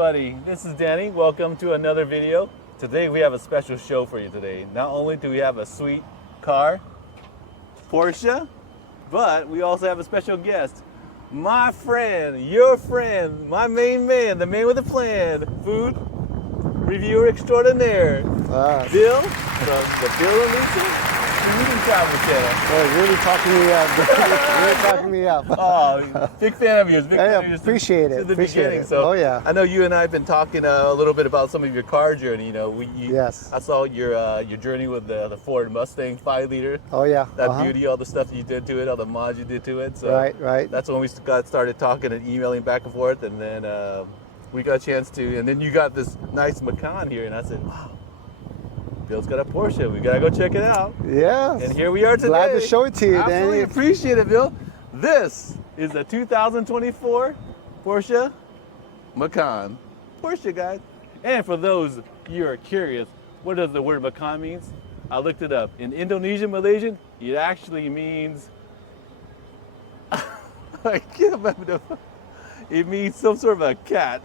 everybody? This is Danny. Welcome to another video. Today we have a special show for you today. Not only do we have a sweet car, Porsche, but we also have a special guest. My friend, your friend, my main man, the man with a plan, food reviewer extraordinaire, Bill from the Bill and Lisa Commuting Travel Channel. Oh, really talking me up. Really talking me up. Oh, big fan of yours. Big fan of yours. Appreciate it. Since the Appreciate beginning. it. So oh yeah. I know you and I have been talking a little bit about some of your car journey. You know, Yes. I saw your journey with the Ford Mustang 5-liter. Oh yeah. That beauty, all the stuff you did to it, all the mods you did to it. So right. That's when we got started talking and emailing back and forth, and then we got a chance to, and then you got this nice Macan here, and I said, wow, Bill's got a Porsche. We gotta go check it out. Yeah. And here we are today. Glad to show it to you, Danny. Absolutely appreciate it, Bill. This is the 2024 Porsche Macan. Porsche, guys. And for those you are curious, what does the word Macan means? I looked it up. In Indonesian, Malaysian, it actually means I can't remember. It means some sort of a cat,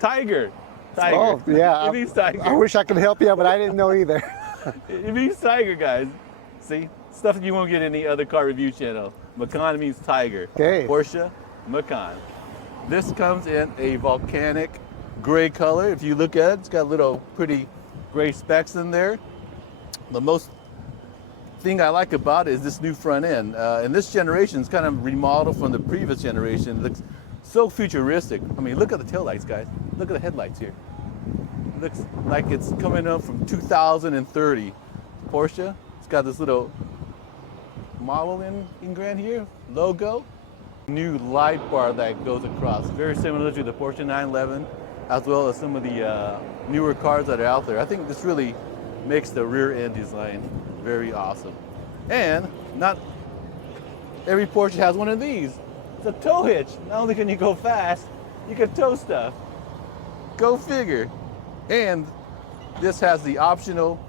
tiger. Tiger. Oh yeah. It means tiger. I wish I could help you, but I didn't know either. It means tiger, guys. See, stuff that you won't get in any other car review channel. Macan means tiger. Okay. Porsche Macan. This comes in a volcanic gray color. If you look at it, it's got little pretty gray specks in there. The most thing I like about it is this new front end. And this generation is kind of remodeled from the previous generation. It looks so futuristic. I mean, look at the taillights, guys. Look at the headlights here. It looks like it's coming up from 2030. Porsche, it's got this little model in grand here, logo. New light bar that goes across, very similar to the Porsche 911, as well as some of the newer cars that are out there. I think this really makes the rear end design very awesome. And not every Porsche has one of these. It's a tow hitch. Not only can you go fast, you can tow stuff. Go figure. And this has the optional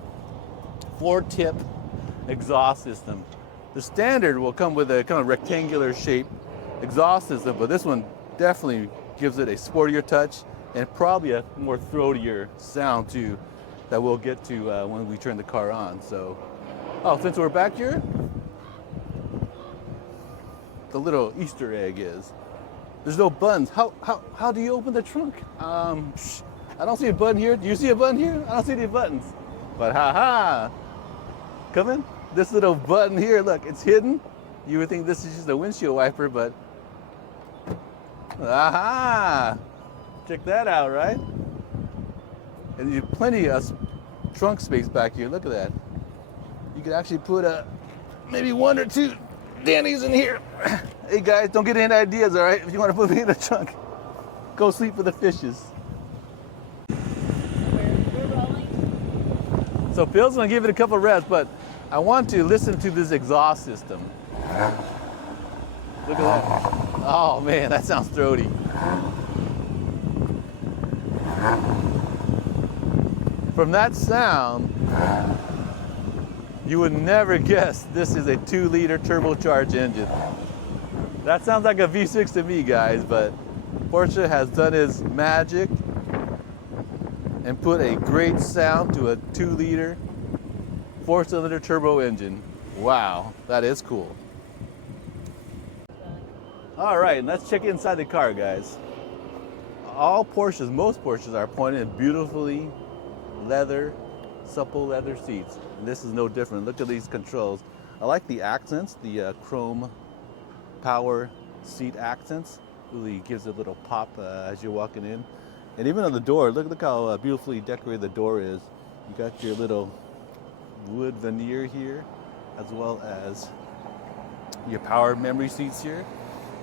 4-tip exhaust system. The standard will come with a kind of rectangular shape exhaust system, but this one definitely gives it a sportier touch and probably a more throatier sound too that we'll get to when we turn the car on. So, since we're back here, the little Easter egg is there's no buttons. How do you open the trunk? I don't see a button here. Do you see a button here? I don't see any buttons. But coming, this little button here, look, it's hidden. You would think this is just a windshield wiper, but check that out, right? And you have plenty of trunk space back here. Look at that. You could actually put maybe one or two Danny's in here. Hey guys, don't get any ideas, all right? If you want to put me in the trunk, go sleep with the fishes. We're rolling. So Bill's gonna give it a couple of reps, but I want to listen to this exhaust system. Look at that. Oh man, that sounds throaty. From that sound, you would never guess this is a 2-liter turbocharged engine. That sounds like a V6 to me, guys, but Porsche has done its magic and put a great sound to a 2-liter 4-cylinder turbo engine. Wow, that is cool. All right, let's check inside the car, guys. Most Porsches are pointed in beautifully supple leather seats. And this is no different. Look at these controls. I like the accents, the chrome power seat accents. Really gives it a little pop as you're walking in. And even on the door, look how beautifully decorated the door is. You got your little wood veneer here, as well as your power memory seats here.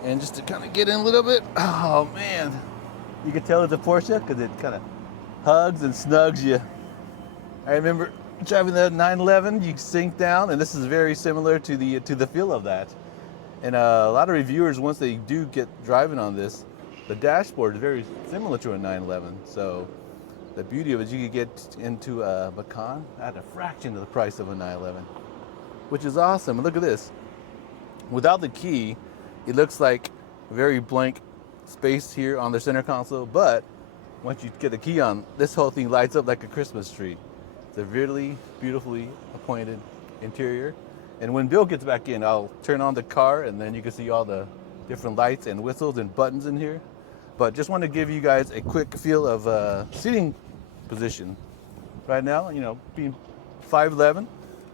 And just to kind of get in a little bit, oh man, you can tell it's a Porsche because it kind of hugs and snugs you. I remember driving the 911, you sink down, and this is very similar to the feel of that. And a lot of reviewers, once they do get driving on this, the dashboard is very similar to a 911. So the beauty of it is you could get into a Macan at a fraction of the price of a 911, which is awesome. And look at this. Without the key, it looks like very blank space here on the center console, but once you get the key on, this whole thing lights up like a Christmas tree. It's a really beautifully appointed interior. And when Bill gets back in, I'll turn on the car and then you can see all the different lights and whistles and buttons in here. But just want to give you guys a quick feel of seating position. Right now, you know, being 5'11",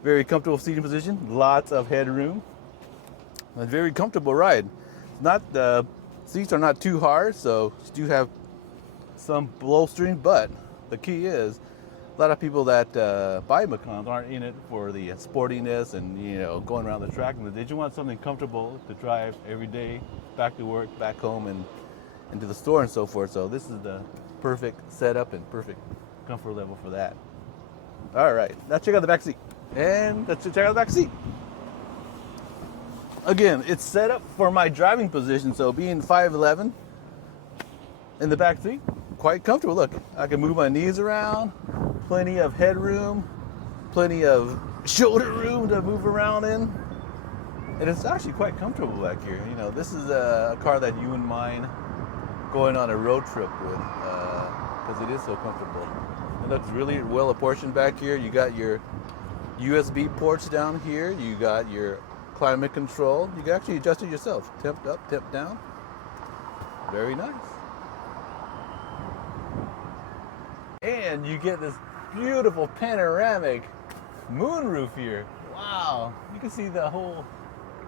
very comfortable seating position, lots of headroom, a very comfortable ride. Not the seats are not too hard, so you do have some bolstering, but the key is a lot of people that buy Macans aren't in it for the sportiness and, you know, going around the track. But they just want something comfortable to drive every day, back to work, back home, and into the store and so forth. So this is the perfect setup and perfect comfort level for that. All right, let's check out the back seat. And let's check out the back seat. Again, it's set up for my driving position, so being 5'11", in the back seat, quite comfortable. Look, I can move my knees around, plenty of headroom, plenty of shoulder room to move around in. And it's actually quite comfortable back here. You know, this is a car that you wouldn't mind going on a road trip with, because it is so comfortable. It looks really well apportioned back here. You got your USB ports down here. You got your climate control. You can actually adjust it yourself. Temp up, temp down. Very nice. And you get this beautiful panoramic moonroof here. Wow, you can see the whole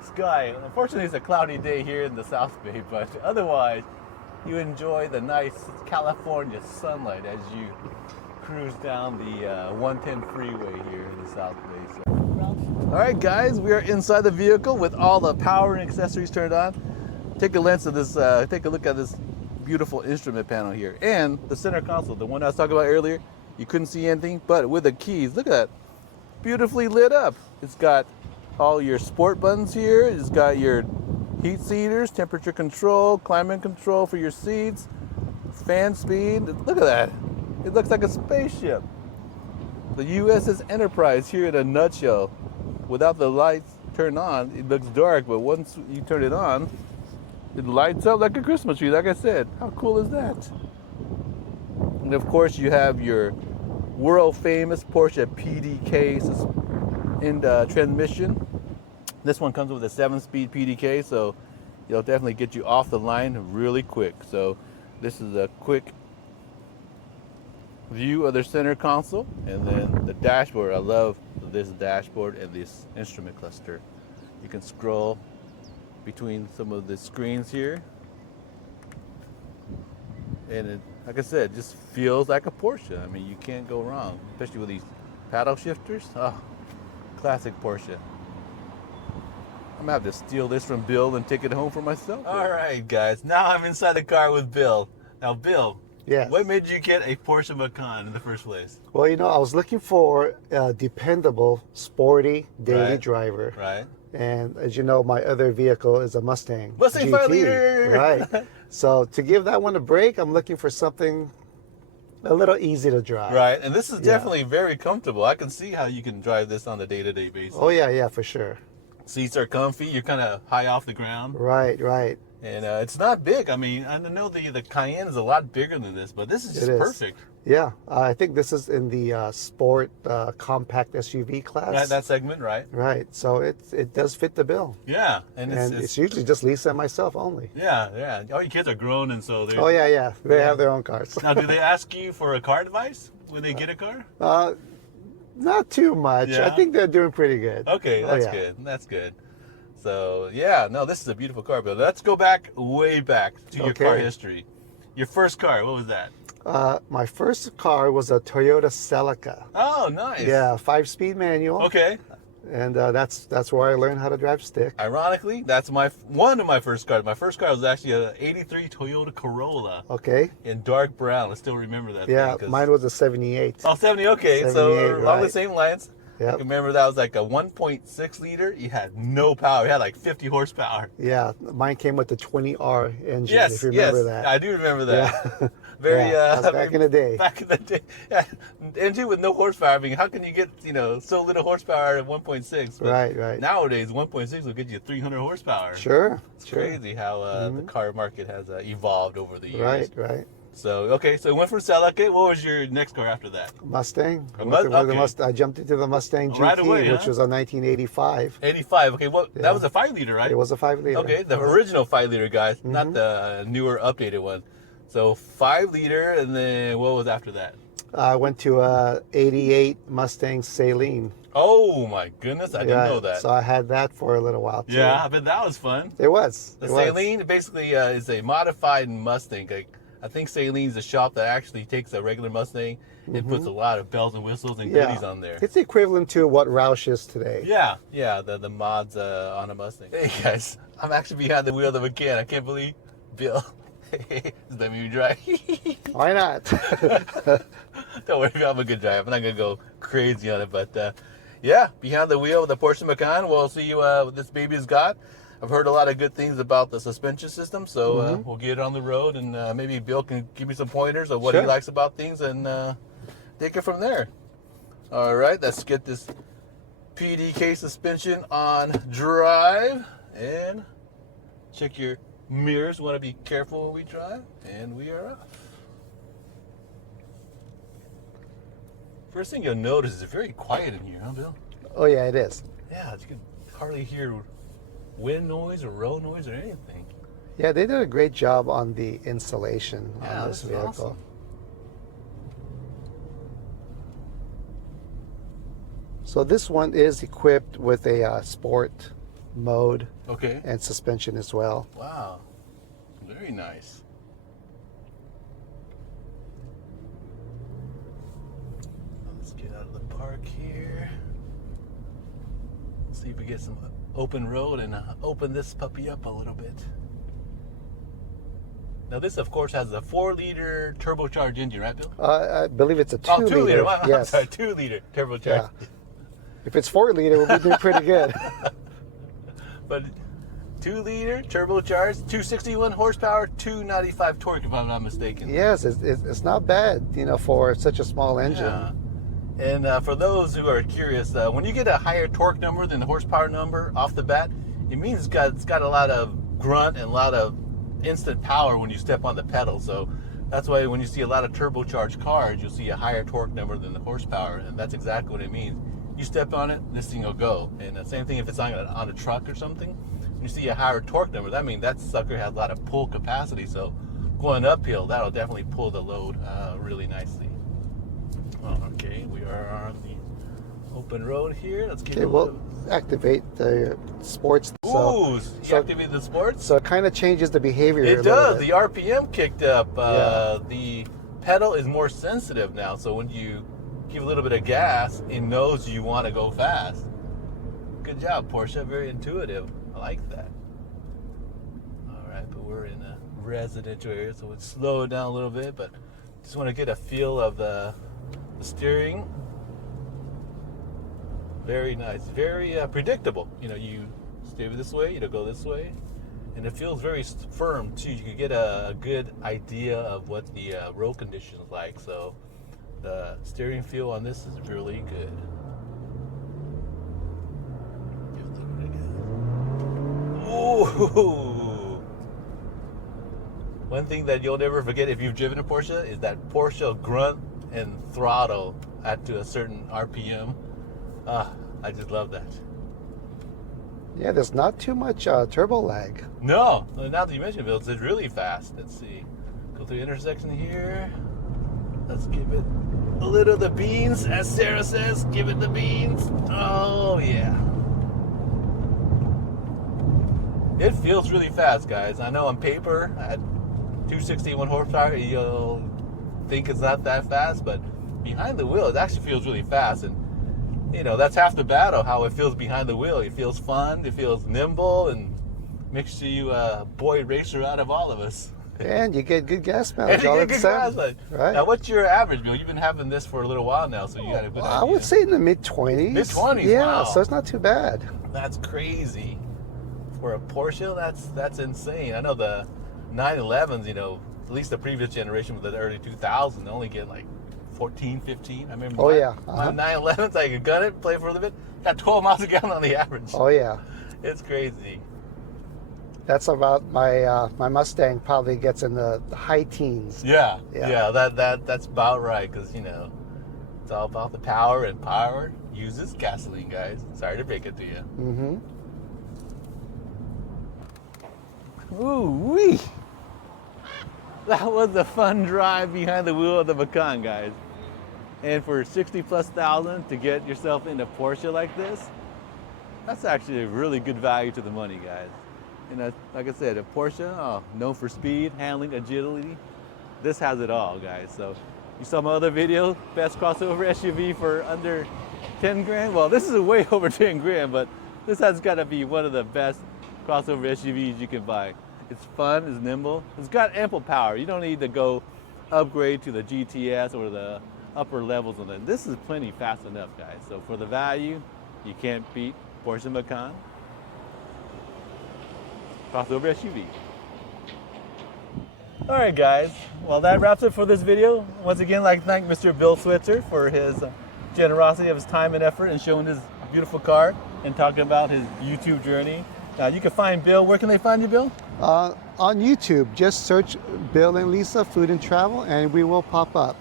sky. Unfortunately, it's a cloudy day here in the South Bay, but otherwise, you enjoy the nice California sunlight as you cruise down the 110 freeway here in the South Bay. So. All right, guys, we are inside the vehicle with all the power and accessories turned on. Take a lens of this. Take a look at this beautiful instrument panel here, and the center console, the one I was talking about earlier. You couldn't see anything, but with the keys, look at that, beautifully lit up. It's got all your sport buttons here. It's got your heat seaters, temperature control, climate control for your seats, fan speed. Look at that. It looks like a spaceship. The USS Enterprise here in a nutshell. Without the lights turned on, it looks dark, but once you turn it on, it lights up like a Christmas tree, like I said. How cool is that? And of course, you have your world famous Porsche PDK transmission. This one comes with a 7-speed PDK, so it'll definitely get you off the line really quick. So this is a quick view of the center console, and then the dashboard. I love this dashboard and this instrument cluster. You can scroll between some of the screens here, and it, like I said, just feels like a Porsche. I mean, you can't go wrong, especially with these paddle shifters. Oh, classic Porsche. I'm gonna have to steal this from Bill and take it home for myself. All right, guys, now I'm inside the car with Bill. Now, Bill, Yes. what made you get a Porsche Macan in the first place? Well, you know, I was looking for a dependable, sporty daily Right. driver. Right. And as you know, my other vehicle is a Mustang. Mustang GT. 5 liter. Right. So to give that one a break, I'm looking for something a little easy to drive. Right, and this is Yeah. definitely very comfortable. I can see how you can drive this on a day-to-day basis. Oh yeah, for sure. Seats are comfy. You're kind of high off the ground. Right. And it's not big. I mean, I know the Cayenne is a lot bigger than this, but this is just It is. perfect. Yeah, I think this is in the sport compact SUV class. That segment, right? Right. So it does fit the bill. Yeah, and And it's usually just Lisa and myself only. yeah. All your kids are grown, and so they're. Oh yeah. They have their own cars. Now, do they ask you for a car advice when they get a car? Not too much. Yeah. I think they're doing pretty good. Okay, Oh, that's yeah. good. That's good. So yeah, no, this is a beautiful car, but let's go back way back to your car Okay. history. Your first car, what was that? My first car was a Toyota Celica. Oh, nice. Yeah, 5-speed manual. Okay. And that's where I learned how to drive stick. Ironically, that's one of my first cars. My first car was actually an '83 Toyota Corolla Okay. in dark brown. I still remember that. Yeah, thing 'cause- mine was a 78. Oh, 70. Okay, 78, so along the right. same lines. Yep. I can remember that was like a 1.6 liter. You had no power. You had like 50 horsepower. Yeah, mine came with the 20R engine. Yes, if you remember yes, that. I do remember that. Yeah. Very. Yeah, that's back in the day. Back in the day, yeah. Engine with no horsepower. I mean, how can you get so little horsepower at 1.6? But Right. Nowadays, 1.6 will get you 300 horsepower. Sure. It's crazy how the car market has evolved over the years. Right. So, okay, so it went for Celica. What was your next car after that? Mustang. Okay. I jumped into the Mustang GT, Right away, which huh? was a 1985. 85. Okay, well, Yeah. that was a 5-liter, right? It was a 5-liter. Okay, the original 5-liter, guys, not the newer, updated one. So 5-liter, and then what was after that? I went to a 88 Mustang Saline. Oh my goodness, I didn't know that. So I had that for a little while too. Yeah, I bet that was fun. It was. The Saline basically is a modified Mustang. I think Saline's a shop that actually takes a regular Mustang and puts a lot of bells and whistles and goodies on there. It's equivalent to what Roush is today. Yeah, the mods on a Mustang. Hey guys, I'm actually behind the wheel of the Macan. I can't believe Bill. Just let me drive. Why not? Don't worry, I'm a good driver. I'm not gonna go crazy on it, but yeah, behind the wheel of the Porsche Macan. We'll see what this baby's got. I've heard a lot of good things about the suspension system, so we'll get it on the road, and maybe Bill can give me some pointers of what he likes about things, and take it from there. All right, let's get this PDK suspension on drive, and check your mirrors. Want to be careful when we drive, and we are off. First thing you'll notice is it's very quiet in here, huh, Bill? Oh yeah, it is. Yeah, you can hardly hear wind noise or road noise or anything. Yeah, they did a great job on the insulation on this vehicle. Awesome. So this one is equipped with a sport mode Okay. and suspension as well. Wow. Very nice. Let's get out of the park here. See if we get some open road and open this puppy up a little bit. Now this, of course, has a 4-liter turbocharged engine, right, Bill? I believe it's a 2 Oh, liter. 2 liter. Wow, I'm Yes. sorry, 2-liter turbocharged. Yeah. If it's 4 liter, we'll be doing pretty good. But 2-liter turbocharged, 261 horsepower, 295 torque, if I'm not mistaken. Yes, it's not bad, for such a small engine. Yeah. And for those who are curious, when you get a higher torque number than the horsepower number off the bat, it means it's got a lot of grunt and a lot of instant power when you step on the pedal. So that's why when you see a lot of turbocharged cars, you'll see a higher torque number than the horsepower, and that's exactly what it means. You step on it, this thing will go. And the same thing if it's on a truck or something. When you see a higher torque number, that means that sucker has a lot of pull capacity. So going uphill, that'll definitely pull the load really nicely. Okay, we are on the open road here. Let's get We'll activate the sports. Ooh, you activate the sports? So it kind of changes the behavior. It a little does. bit. The RPM kicked up. Yeah. The pedal is more sensitive now, so when you give a little bit of gas, it knows you want to go fast. Good job, Porsche. Very intuitive. I like that. All right, but we're in a residential area, so we'll slow it down a little bit, but just want to get a feel of the steering. Very nice. Very predictable. You stay this way, you go this way. And it feels very firm, too. You can get a good idea of what the road condition is like. So the steering feel on this is really good. Ooh! One thing that you'll never forget if you've driven a Porsche is that Porsche grunt and throttle to a certain RPM. I just love that. Yeah, there's not too much turbo lag. No, now that you mention it, Bill, it's really fast. Let's see. Go through the intersection here. Let's give it a little of the beans, as Sarah says. Give it the beans. Oh, yeah. It feels really fast, guys. I know on paper, at 261 horsepower, you'll think it's not that fast, but behind the wheel, it actually feels really fast. And that's half the battle, how it feels behind the wheel. It feels fun, it feels nimble, and makes you a boy racer out of all of us. And you get good gas mileage. And you get good gas mileage. Right. Now, what's your average, Bill? You've been having this for a little while now, so you got a good idea. I would say in the mid-20s. Mid-20s, yeah, wow. So it's not too bad. That's crazy. For a Porsche, that's insane. I know the 911s, at least the previous generation with the early 2000s, they only get like 14, 15. I remember my 911s, I could gun it, play for a little bit, got 12 miles a gallon on the average. Oh, yeah. It's crazy. That's about my Mustang probably gets in the high teens. Yeah, Yeah. that's about right, because you know it's all about the power, and power uses gasoline, guys. Sorry to break it to you. Mm-hmm. Ooh wee! That was a fun drive behind the wheel of the Macan, guys. And for 60+ thousand to get yourself into Porsche like this, that's actually a really good value to the money, guys. And like I said, a Porsche, known for speed, handling, agility. This has it all, guys. So you saw my other video, best crossover SUV for under 10 grand. Well, this is way over 10 grand, but this has got to be one of the best crossover SUVs you can buy. It's fun, it's nimble, it's got ample power. You don't need to go upgrade to the GTS or the upper levels of it. This is plenty fast enough, guys. So for the value, you can't beat Porsche Macan crossover SUV. All right, guys. Well, that wraps it for this video. Once again, I'd like to thank Mr. Bill Switzer for his generosity of his time and effort in showing his beautiful car and talking about his YouTube journey. Now, you can find Bill. Where can they find you, Bill? On YouTube, just search Bill and Lisa Food and Travel, and we will pop up.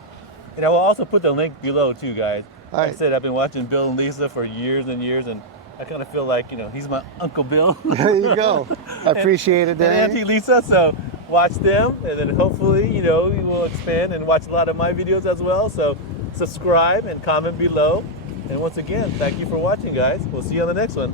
And I will also put the link below too, guys. All Like I right. said, I've been watching Bill and Lisa for years and years, and I kind of feel like, you know, he's my Uncle Bill. There you go. I appreciate it, And Dan. Auntie Lisa, so watch them, and then hopefully, you know, you will expand and watch a lot of my videos as well. So subscribe and comment below. And once again, thank you for watching, guys. We'll see you on the next one.